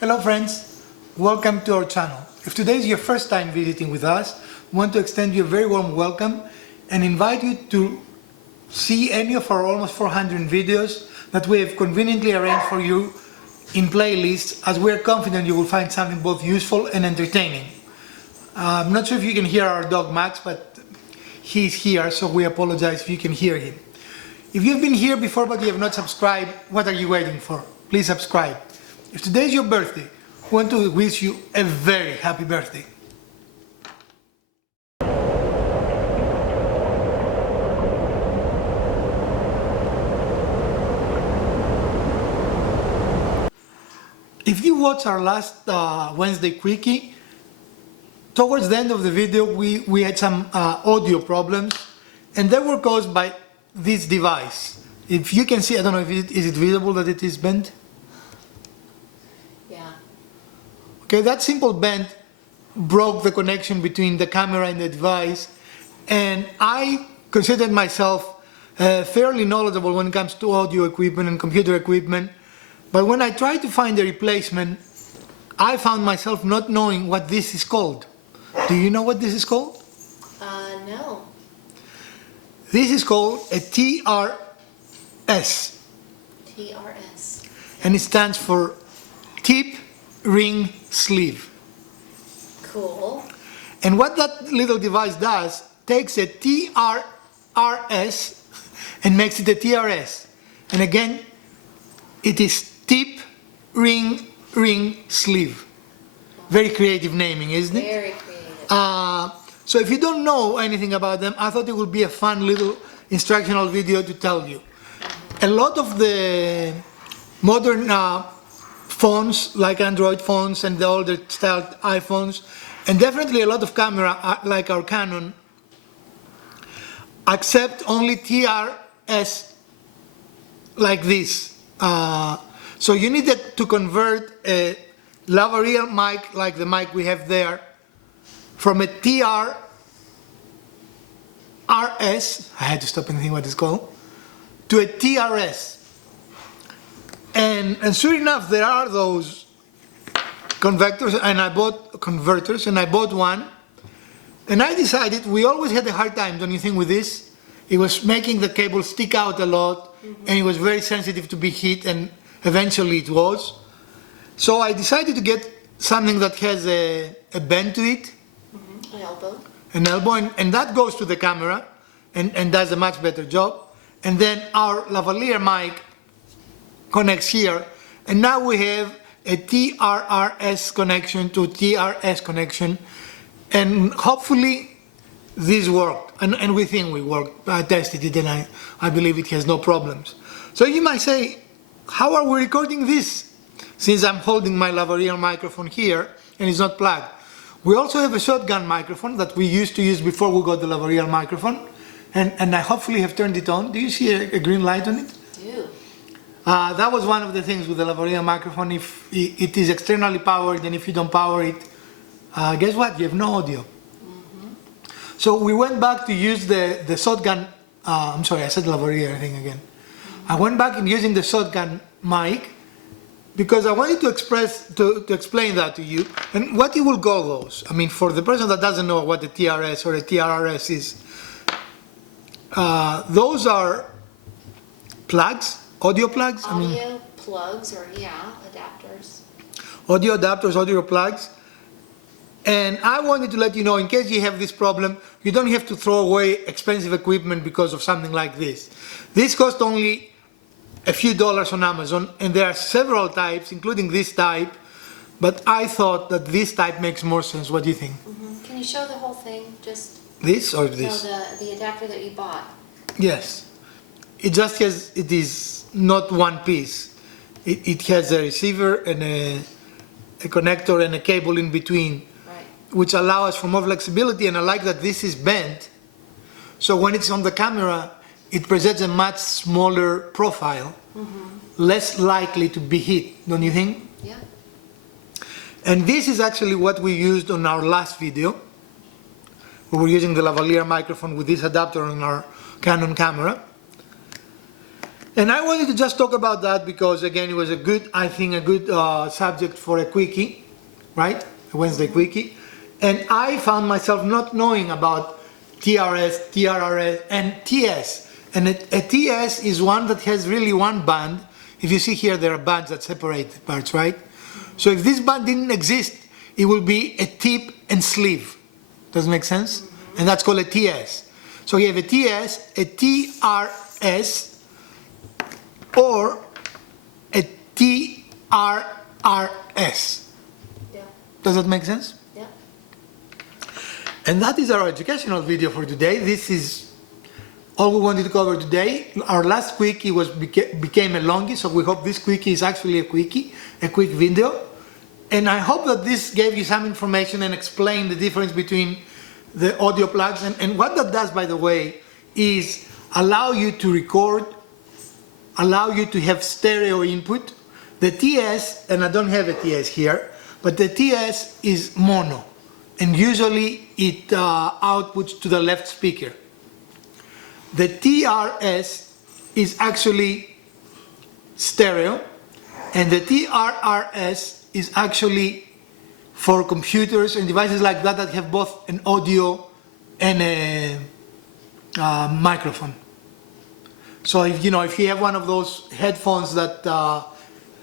Hello friends, welcome to our channel. If today is your first time visiting with us, we want to extend you a very warm welcome and invite you to see any of our almost 400 videos that we have conveniently arranged for you in playlists, as we are confident you will find something both useful and entertaining. I'm not sure if you can hear our dog Max, but he's here, so we apologize if you can hear him. If you've been here before but you have not subscribed, what are you waiting for? Please subscribe. If today is your birthday, we want to wish you a very happy birthday. If you watch our last Wednesday quickie, towards the end of the video we had some audio problems, and they were caused by this device. If you can see, I don't know if is it visible that it is bent? Yeah. Okay, that simple bend broke the connection between the camera and the device, and I considered myself fairly knowledgeable when it comes to audio equipment and computer equipment, but when I tried to find a replacement, I found myself not knowing what this is called. Do you know what this is called? No. This is called a TRS. TRS. And it stands for Tip Ring Sleeve. Cool. And what that little device does, takes a TRS and makes it a TRS. And again, it is Tip Ring Sleeve. Very creative naming, isn't it? Very creative. So if you don't know anything about them, I thought it would be a fun little instructional video to tell you. A lot of the modern phones, like Android phones and the older style iPhones, and definitely a lot of camera like our Canon, accept only TRS like this. So you needed to convert a lavalier mic, like the mic we have there, from a TRS, I had to stop and think what it's called, to a TRS. And sure enough, there are those converters, and I bought one, and I decided, we always had a hard time, don't you think, with this? It was making the cable stick out a lot, and it was very sensitive to be hit, and eventually it was. So I decided to get something that has a bend to it. An elbow. An elbow, and that goes to the camera and does a much better job. And then our lavalier mic connects here, and now we have a TRRS connection to TRS connection, and hopefully this worked, and we think we worked. I tested it, and I believe it has no problems. So you might say, how are we recording this, since I'm holding my lavalier microphone here and it's not plugged? We also have a shotgun microphone that we used to use before we got the lavalier microphone, and I hopefully have turned it on. Do you see a green light on it? I do. That was one of the things with the lavalier microphone. If it is externally powered, and if you don't power it, guess what? You have no audio. So we went back to use the shotgun, I'm sorry, I said lavalier thing again. I went back and using the shotgun mic, because I wanted to explain that to you, and what you will call those. I mean, for the person that doesn't know what a TRS or a TRRS is, those are plugs, audio plugs. Audio plugs, or adapters. Audio adapters, audio plugs. And I wanted to let you know, in case you have this problem, you don't have to throw away expensive equipment because of something like this. This cost only a few dollars on Amazon, and there are several types, including this type, but I thought that this type makes more sense. What do you think? Can you show the whole thing? Just This or this? no, the adapter that you bought. Yes. It just has, it is not one piece. It has a receiver and a connector and a cable in between, Right. which allow us for more flexibility, and I like that this is bent, so when it's on the camera, it presents a much smaller profile, less likely to be hit, don't you think? Yeah. And this is actually what we used on our last video. We were using the lavalier microphone with this adapter on our Canon camera. And I wanted to just talk about that because again, it was a good subject for a quickie, right? A Wednesday quickie. And I found myself not knowing about TRS, TRRS, and TS. And a TS is one that has really one band. If you see here, there are bands that separate the parts, right? So if this band didn't exist, it will be a tip and sleeve. Does it make sense? And that's called a TS. So you have a TS, a TRS, or a TRRS. Yeah, Does that make sense? yeah. And that is our educational video for today. This is all we wanted to cover today. Our last quickie became a longie, so we hope this quickie is actually a quickie, a quick video. And I hope that this gave you some information and explained the difference between the audio plugs. And what that does, by the way, is allow you to record, allow you to have stereo input. The TS, and I don't have a TS here, but the TS is mono, and usually it outputs to the left speaker. The TRS is actually stereo, and the TRRS is actually for computers and devices like that that have both an audio and a microphone. So if you have one of those headphones that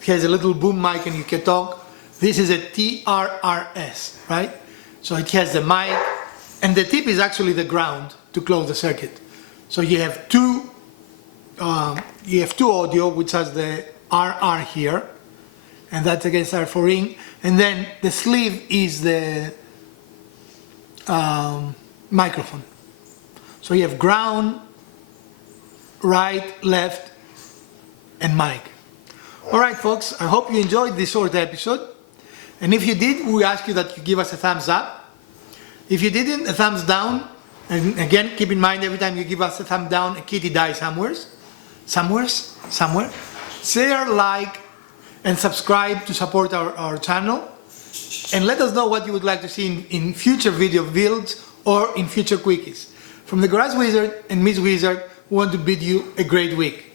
has a little boom mic and you can talk, this is a TRRS, right? So it has the mic, and the tip is actually the ground to close the circuit. So you have two audio, which has the RR here, and that's against R for ring, and then the sleeve is the microphone. So you have ground, right, left, and mic. All right, folks, I hope you enjoyed this short episode. And if you did, we ask you that you give us a thumbs up. If you didn't, a thumbs down. And again, keep in mind, every time you give us a thumb down, a kitty dies somewhere. Share, like, and subscribe to support our channel. And let us know what you would like to see in future video builds or in future quickies. From the Garage Wizard and Miss Wizard, we want to bid you a great week.